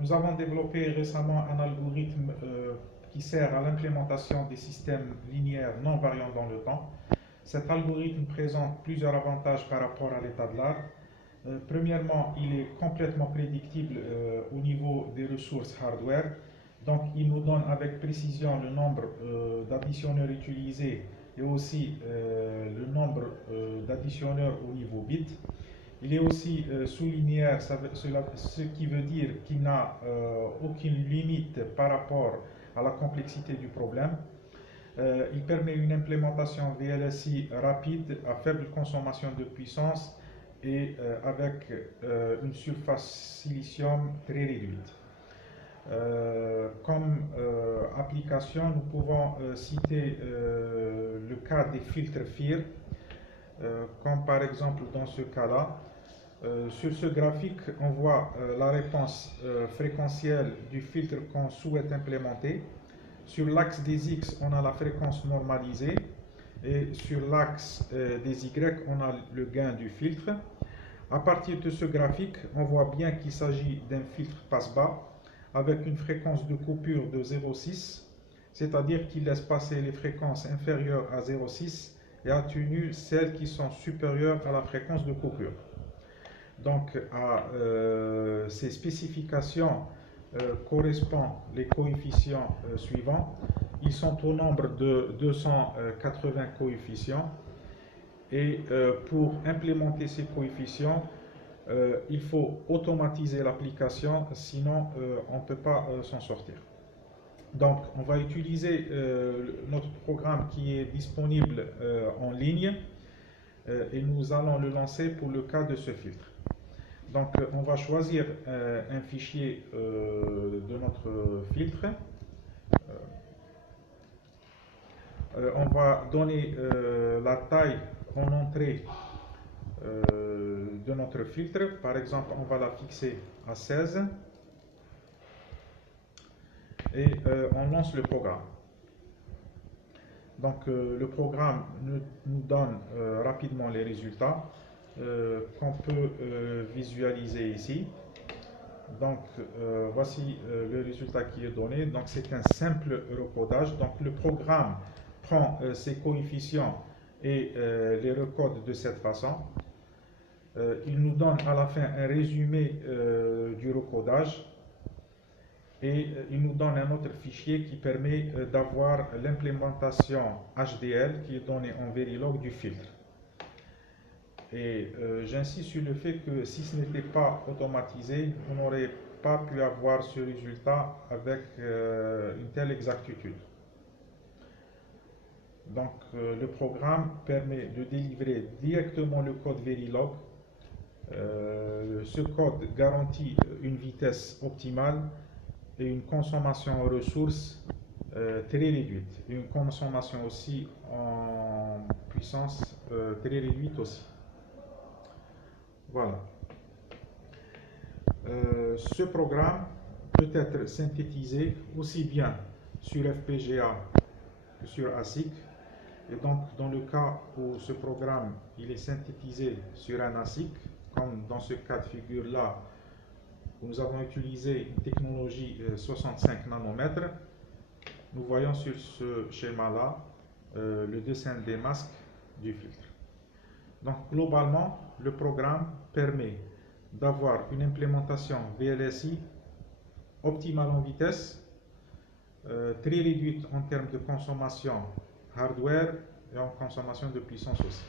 Nous avons développé récemment un algorithme qui sert à l'implémentation des systèmes linéaires non variants dans le temps. Cet algorithme présente plusieurs avantages par rapport à l'état de l'art. Premièrement, il est complètement prédictible au niveau des ressources hardware. Donc, il nous donne avec précision le nombre d'additionneurs utilisés et aussi le nombre d'additionneurs au niveau bit. Il est aussi sous-linéaire, ce qui veut dire qu'il n'a aucune limite par rapport à la complexité du problème. Il permet une implémentation VLSI rapide à faible consommation de puissance et avec une surface silicium très réduite. Comme application, nous pouvons citer le cas des filtres FIR, comme par exemple dans ce cas-là. Sur ce graphique, on voit la réponse fréquentielle du filtre qu'on souhaite implémenter. Sur l'axe des X, on a la fréquence normalisée et sur l'axe des Y, on a le gain du filtre. À partir de ce graphique, on voit bien qu'il s'agit d'un filtre passe-bas avec une fréquence de coupure de 0,6, c'est-à-dire qu'il laisse passer les fréquences inférieures à 0,6 et atténue celles qui sont supérieures à la fréquence de coupure. Donc à ces spécifications correspondent les coefficients suivants. Ils sont au nombre de 280 coefficients et pour implémenter ces coefficients, il faut automatiser l'application, sinon on ne peut pas s'en sortir. Donc on va utiliser notre programme qui est disponible en ligne et nous allons le lancer pour le cas de ce filtre. Donc on va choisir un fichier de notre filtre. On va donner la taille en entrée de notre filtre. Par exemple, on va la fixer à 16 et on lance le programme. Donc le programme nous donne rapidement les résultats qu'on peut visualiser ici. Donc voici le résultat qui est donné. Donc c'est un simple recodage. Donc le programme prend ces coefficients et les recode de cette façon. Il nous donne à la fin un résumé du recodage et il nous donne un autre fichier qui permet d'avoir l'implémentation HDL qui est donnée en Verilog du filtre. Et j'insiste sur le fait que si ce n'était pas automatisé, on n'aurait pas pu avoir ce résultat avec une telle exactitude. Donc le programme permet de délivrer directement le code Verilog. Ce code garantit une vitesse optimale et une consommation en ressources très réduite. Et une consommation aussi en puissance très réduite aussi. Voilà. Ce programme peut être synthétisé aussi bien sur FPGA que sur ASIC. Et donc, dans le cas où ce programme il est synthétisé sur un ASIC, comme dans ce cas de figure-là, nous avons utilisé une technologie 65 nanomètres, nous voyons sur ce schéma-là le dessin des masques du filtre. Donc, globalement, le programme permet d'avoir une implémentation VLSI optimale en vitesse, très réduite en termes de consommation hardware et en consommation de puissance aussi.